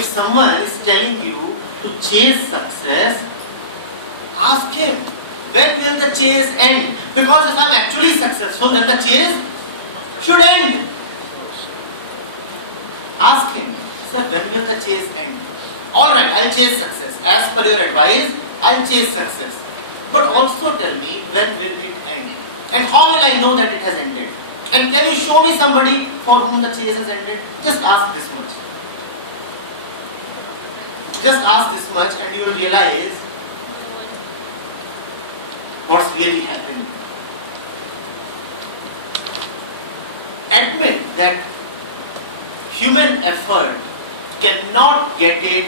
If someone is telling you to chase success, ask him, when will the chase end? Because if I'm actually successful, then the chase should end. Ask him, sir, when will the chase end? Alright, I'll chase success. As per your advice, I'll chase success. But also tell me, when will it end? And how will I know that it has ended? And can you show me somebody for whom the chase has ended? Just ask this much. Just ask this much and you will realize what's really happening. Admit that human effort cannot get it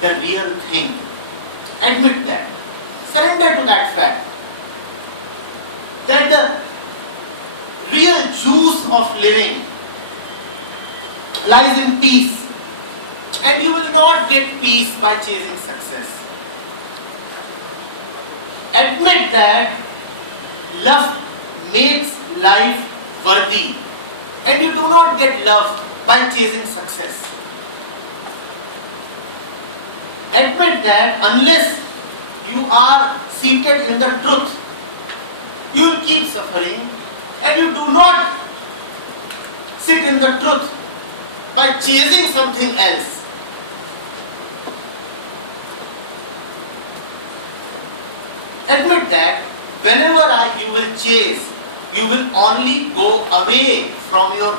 the real thing. Admit that. Surrender to that fact. That the real juice of living lies in peace. And you will not get peace by chasing success. Admit that love makes life worthy. And you do not get love by chasing success. Admit that unless you are seated in the truth, you will keep suffering, and you do not sit in the truth by chasing something else. Admit that whenever you will chase, you will only go away from your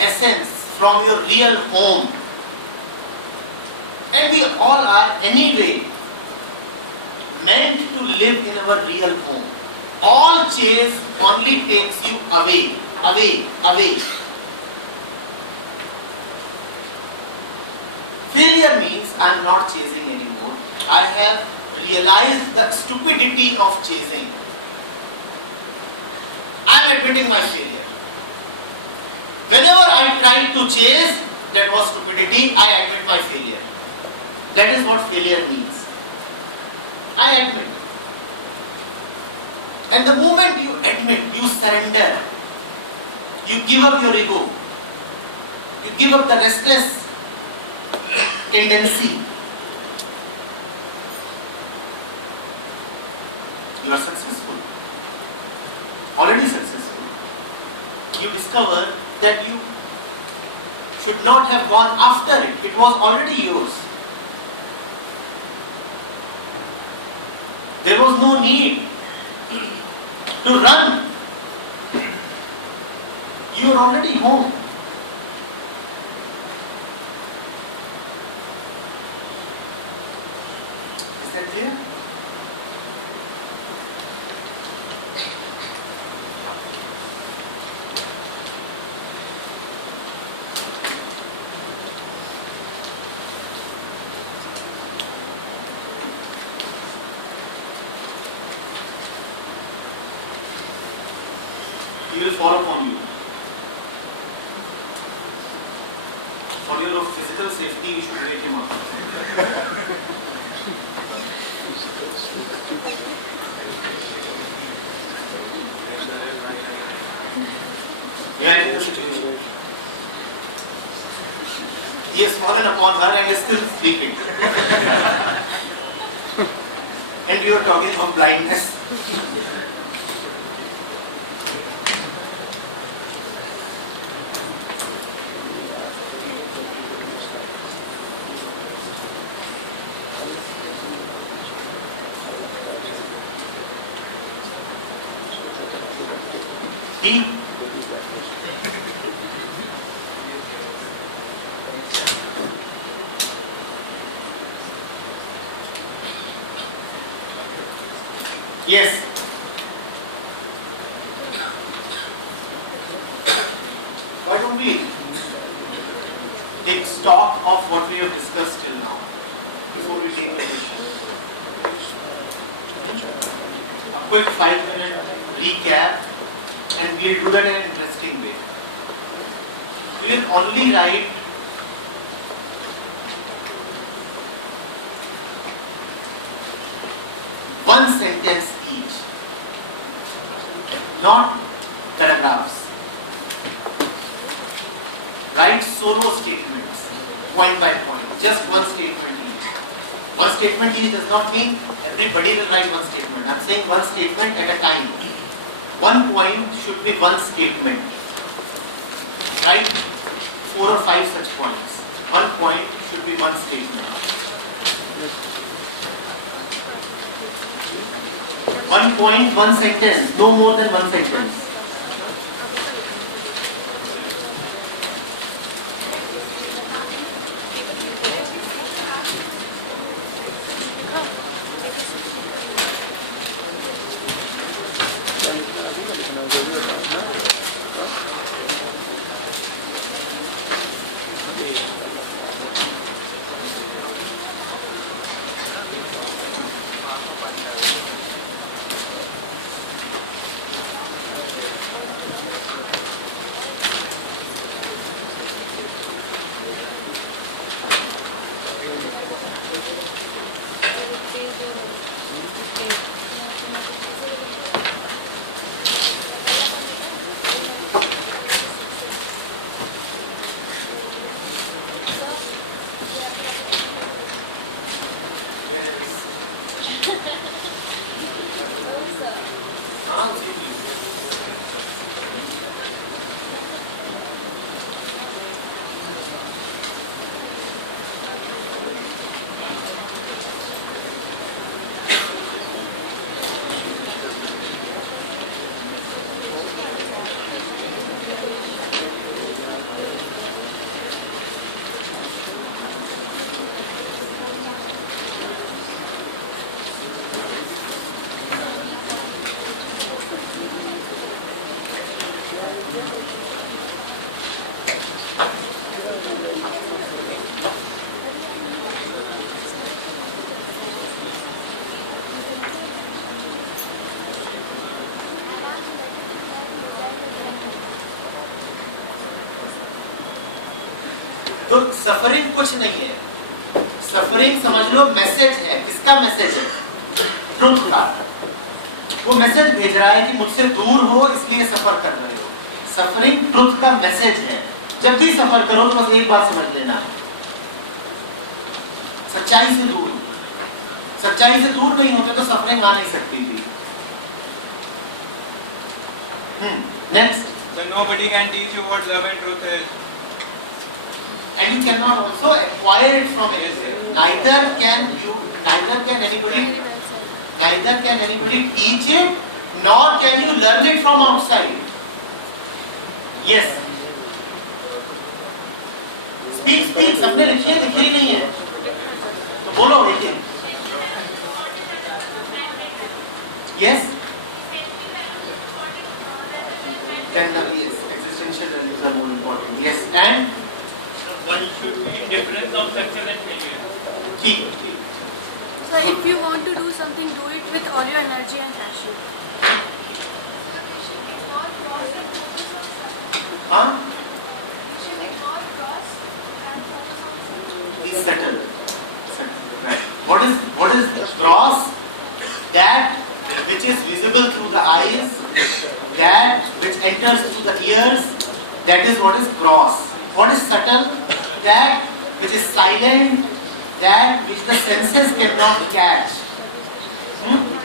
essence, from your real home. And we all are anyway meant to live in our real home. All chase only takes you away, away, away. Failure means I am not chasing anymore. I have realized the stupidity of chasing. I am admitting my failure. Whenever I tried to chase, that was stupidity, I admit my failure. That is what failure means. I admit. And the moment you admit, you surrender. You give up your ego. You give up the restless tendency. You are successful. Already successful. You discover that you should not have gone after it. It was already yours. There was no need to run. You are already home. Is that clear? He will fall upon you. For your physical safety, you should wake him up. Yeah, in the situation. He has fallen upon her and is still sleeping. And you are talking of blindness. Yes. Why don't we take stock of what we have discussed till now before we take the question? A quick 5-minute recap, and we'll do that in an interesting way. We will only write one sentence each, not paragraphs. Write solo statements, point by point. just one statement each. One statement each does not mean everybody will write one statement. I'm saying one statement at a time. One point should be one statement. Write 4 or 5 such points. One point should be one statement. 1 point, 1 sentence, no more than 1 sentence. तो suffering कुछ नहीं है, suffering समझ लो message है। किसका message है? Truth का। वो मैसेज भेज रहा है कि मुझसे दूर हो इसलिए सफर कर रहे हो। सफरिंग ट्रुथ का मैसेज है। जब भी सफर करो तो बस एक बात समझ लेना, सच्चाई से दूर। सच्चाई से दूर नहीं होते तो सफरिंग आ नहीं सकती थी। Next, So nobody can teach you what love and truth is. and you cannot also acquire it from anywhere. Neither can anybody teach it, nor can you learn it from outside. Yes. Speak. सबने लिखी है, लिखी नहीं है तो बोलो लिखिए. Yes. Then yes, existential values are more important. Yes, and one should be difference of success and failure. ठीक. So if you want to do something, do it with all your energy and passion. हाँ? Be settled. Right. What is the cross? That which is visible through the eyes, that which enters through the ears, that is what is gross. What is subtle? That which is silent, that which the senses cannot catch.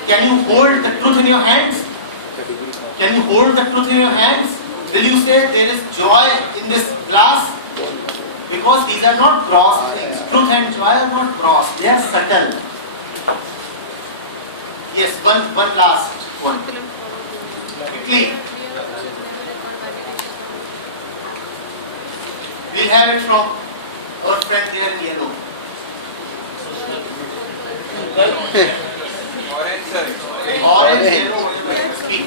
Can you hold the truth in your hands? Can you hold the truth in your hands? Will you say there is joy in this glass? Because these are not gross things. Truth and joy are not gross. They are subtle. Yes, one last one. Quickly. We'll have it from our friend there in yellow. Orange, sir. Orange, yellow, speak.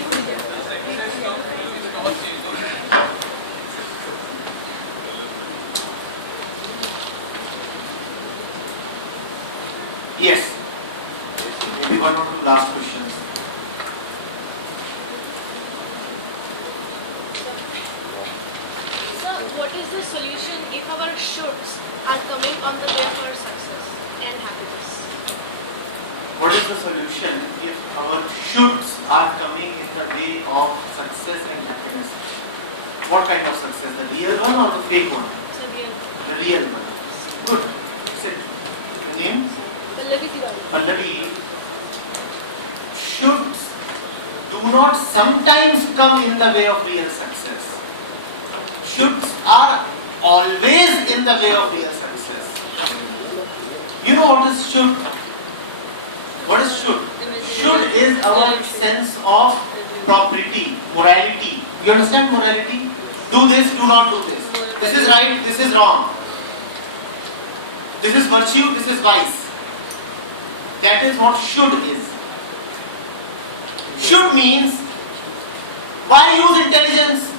Yes. Maybe one or two last questions. So, what is the solution if our shoulds are coming on the way of our success and happiness? What is the solution if our shoulds are coming in the way of success and happiness? What kind of success? The real one or the fake one? So, real. The real one. Good. Pallavi, shoulds do not sometimes come in the way of real success. Shoulds are always in the way of real success. You know what is should? What is should? Should is our sense of propriety, morality. You understand morality? Do this, do not do this. This is right, this is wrong. This is virtue, this is vice. That is what should is. Should means, why use intelligence?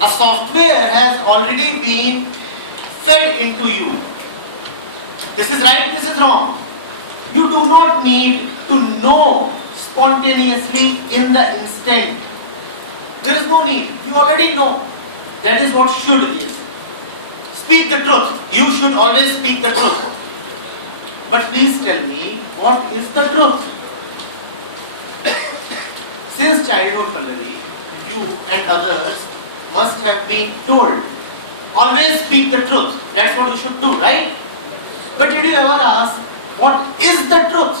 A software has already been fed into you. This is right, this is wrong. You do not need to know spontaneously in the instant. There is no need. You already know. That is what should is. Speak the truth. You should always speak the truth. But please tell me, what is the truth? Since childhood, Pallavi, you and others must have been told, always speak the truth. That's what you should do, right? But did you ever ask, what is the truth?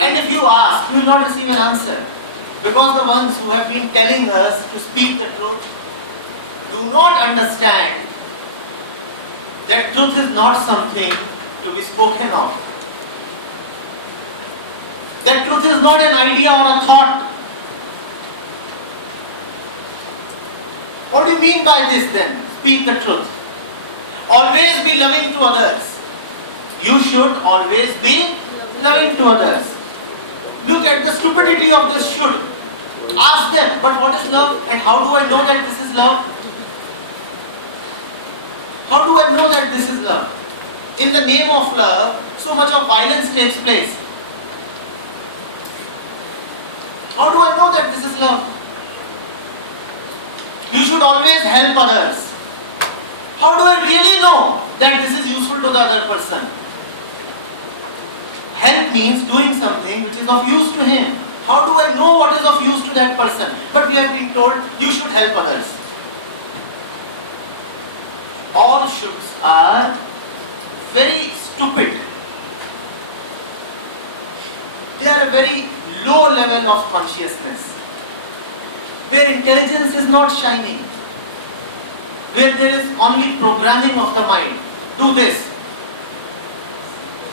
And if you ask, you will not receive an answer. Because the ones who have been telling us to speak the truth do not understand that truth is not something to be spoken of. That truth is not an idea or a thought. What do you mean by this then? Speak the truth. Always be loving to others. You should always be loving to others. Look at the stupidity of this should. Ask them, but what is love and how do I know that this is love? How do I know that this is love? In the name of love, so much of violence takes place. How do I know that this is love? You should always help others. How do I really know that this is useful to the other person? Help means doing something which is of use to him. How do I know what is of use to that person? But we have been told you should help others. All shoulds are very stupid. They are a very low level of consciousness, where intelligence is not shining, where there is only programming of the mind. Do this.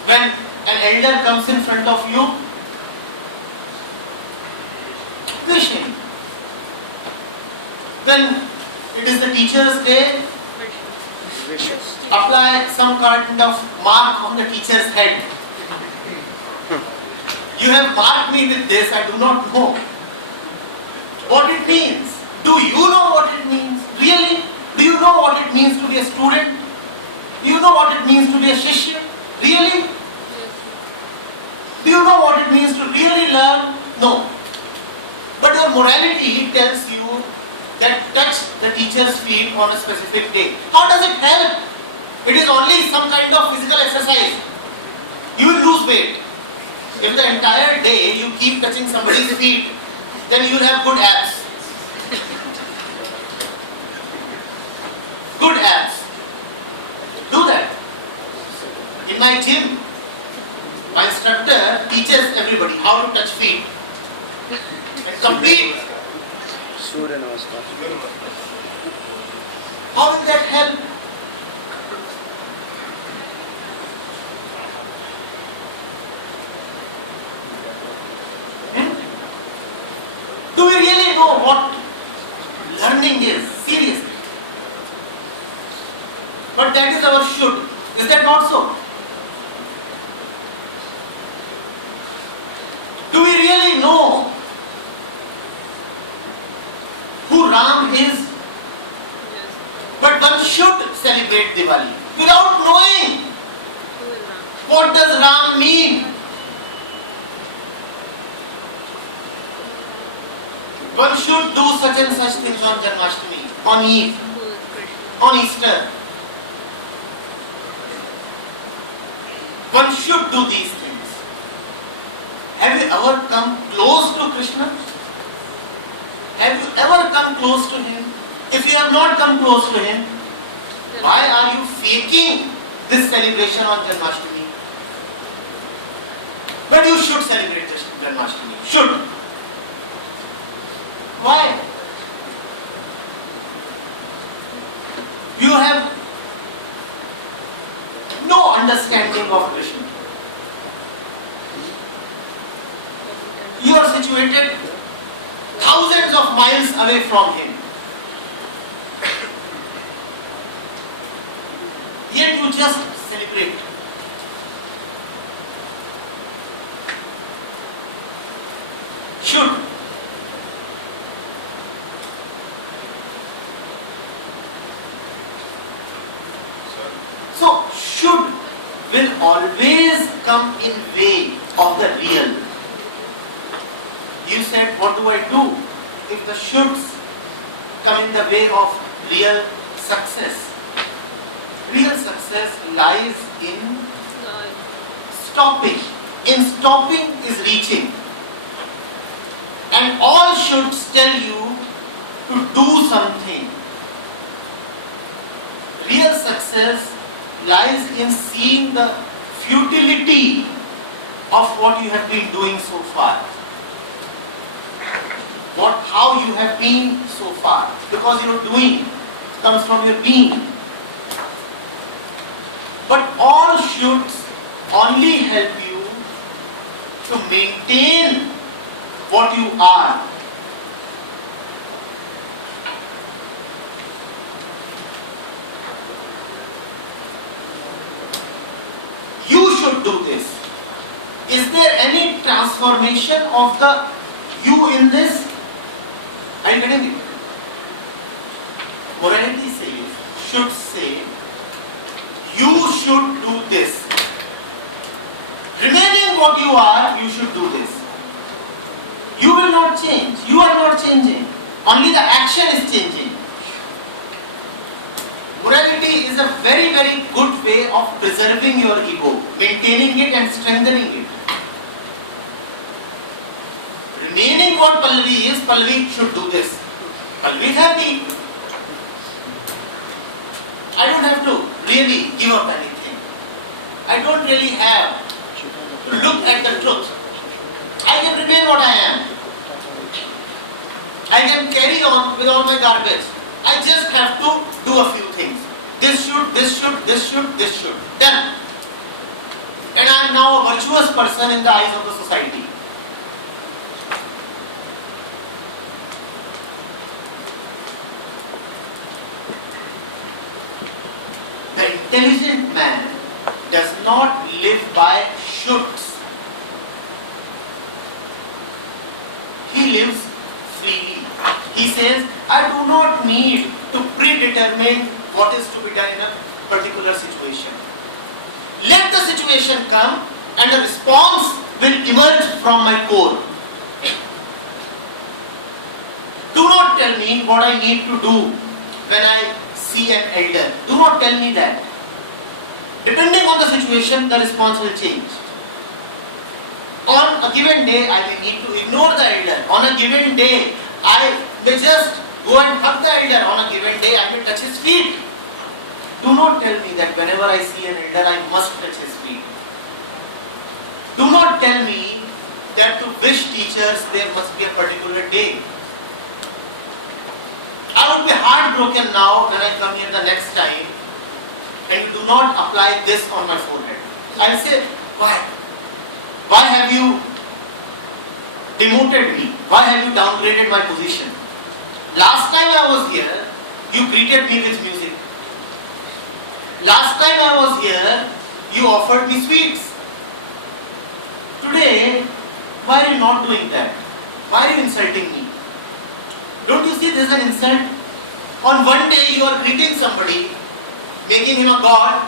When an elder comes in front of you, wish him. When it is the teacher's day, apply some kind of mark on the teacher's head. You have marked me with this, I do not know what it means. Do you know what it means? Really? Do you know what it means to be a student? Do you know what it means to be a shishya? Really? Do you know what it means to really learn? No. But your morality tells you that touch the teacher's feet on a specific day. How does it help? It is only some kind of physical exercise. You will lose weight. If the entire day you keep touching somebody's feet, then you will have good abs. Good abs. Do that. In my gym, my instructor teaches everybody how to touch feet. And complete. Surya Namaskar. How will that help? Do we really know what learning is? Seriously. But that is our should. Is that not so? Do we really know who Ram is? But one should celebrate Diwali without knowing what does Ram mean. One should do such and such things on Janmashtami, on Eid, on Easter. One should do these things. Have you ever come close to Krishna? Have you ever come close to him? If you have not come close to him, why are you faking this celebration on Janmashtami? But you should celebrate Janmashtami. Should. Why? You have no understanding of Krishna. You are situated thousands of miles away from him. Yet you just celebrate. Should. So, should will always come in way of the real. You said, what do I do if the shoulds come in the way of real success? Real success lies in stopping. In stopping is reaching. And all shoulds tell you to do something. Real success lies in seeing the futility of what you have been doing so far. How you have been so far. Because your doing comes from your being. But all shoulds only help you to maintain what you are. You should do this. Is there any transformation of the you in this? Are you getting it? Morality says, should say, you should do this. Remaining what you are, you should do this. You will not change. You are not changing. Only the action is changing. Morality is a very, very good way of preserving your ego, maintaining it and strengthening it. Remaining what Pallavi is, Pallavi should do this. Pallavi is happy. I don't have to really give up anything. I don't really have to look at the truth. I can remain what I am. I can carry on with all my garbage. I just have to do a few things. This should, this should, this should, this should. Done. And I am now a virtuous person in the eyes of the society. The intelligent man does not live by shoulds. He lives freely. He says, I do not need to predetermine what is to be done in a particular situation. Let the situation come and a response will emerge from my core. Do not tell me what I need to do when I see an elder. Do not tell me that. Depending on the situation, the response will change. On a given day, I may need to ignore the elder. On a given day, I may just go and hug the elder. On a given day, I may touch his feet. Do not tell me that whenever I see an elder, I must touch his feet. Do not tell me that to wish teachers, there must be a particular day. I would be heartbroken now when I come here the next time and you do not apply this on my forehead. I will say, why? Why have you demoted me? Why have you downgraded my position? Last time I was here, you greeted me with music. Last time I was here, you offered me sweets. Today, why are you not doing that? Why are you insulting me? Don't you see this is an insult? On one day you are greeting somebody, making him a god,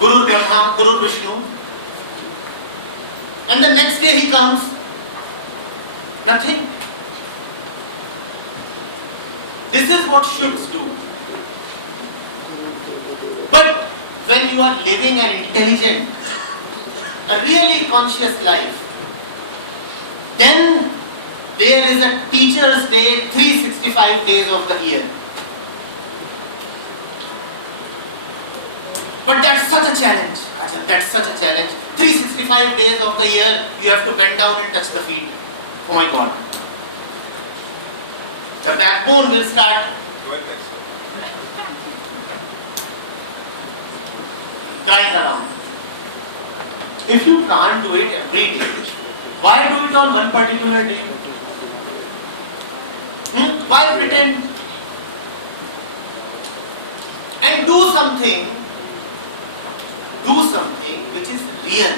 Guru Brahma, Guru Vishnu, and the next day he comes, nothing. This is what shoulds do. But when you are living an intelligent, a really conscious life, then there is a teacher's day 365 days of the year. But that's such a challenge. that's such a challenge. 365 days of the year, you have to bend down and touch the feet. Oh my God. The backbone will start crying around. If you can't do it every day, why do it on one particular day? Why pretend? And do something which is real,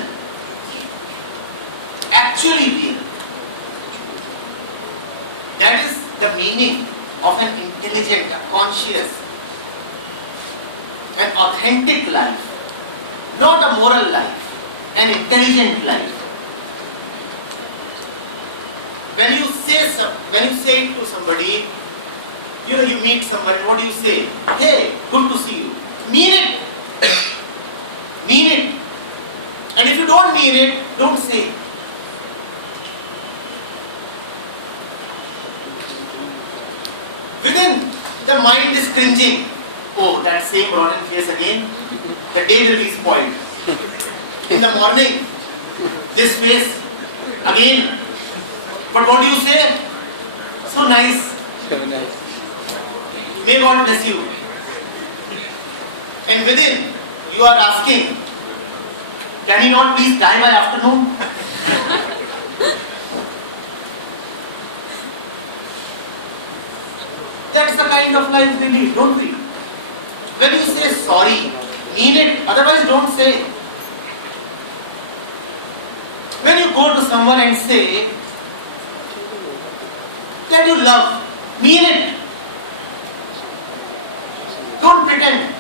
actually real. That is the meaning of an intelligent, conscious, an authentic life, not a moral life, an intelligent life. When you say it to somebody, you meet somebody, what do you say? Hey, good to see you. Mean it. Mean it. And if you don't mean it, don't say. Within, the mind is cringing. Oh, that same rotten face again. The day will be spoiled. In the morning, this face again. But what do you say? So nice. So nice. May God bless you. And within, you are asking, can he not please die by afternoon? That's the kind of life we live, don't we? When you say sorry, mean it, otherwise don't say. When you go to someone and say that you love, mean it. Don't pretend.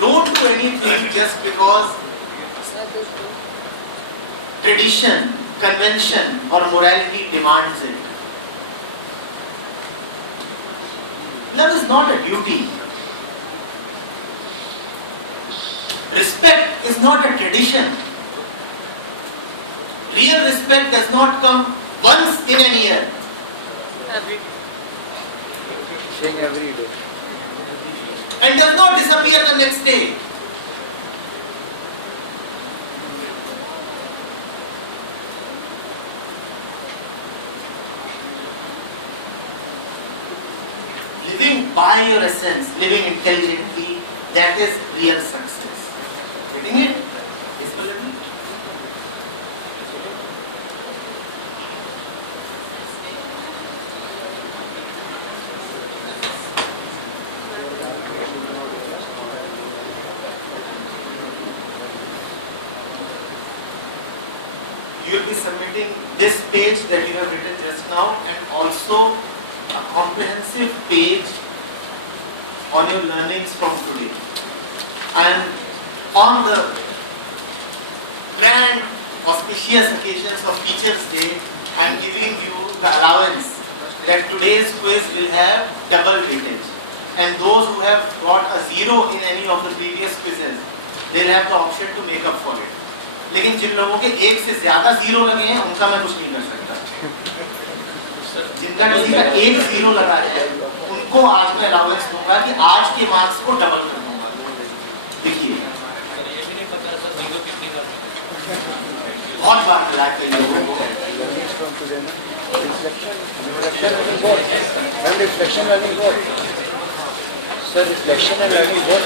Don't do anything just because tradition, convention or morality demands it. Love is not a duty. Respect is not a tradition. Real respect does not come once in a year. Saying every day. And does not disappear the next day. Living by your essence, living intelligently, that is real success. Getting it? Is it? You will be submitting this page that you have written just now and also a comprehensive page on your learnings from today. And on the grand auspicious occasions of Teachers' Day, I am giving you the allowance that today's quiz will have double weightage. And those who have got a 0 in any of the previous quizzes, they will have the option to make up for it. लेकिन जिन लोगों के 1 से ज्यादा 0 लगे हैं उनका मैं कुछ नहीं कर सकता. जिनका किसी का 1 0 लगा है उनको आज मैं अलाउंस दूंगा कि आज के मार्क्स को डबल कर दूंगा. देखिए बहुत बार मिला कई लोगों को. Reflection learning what? Sir, reflection and learning what?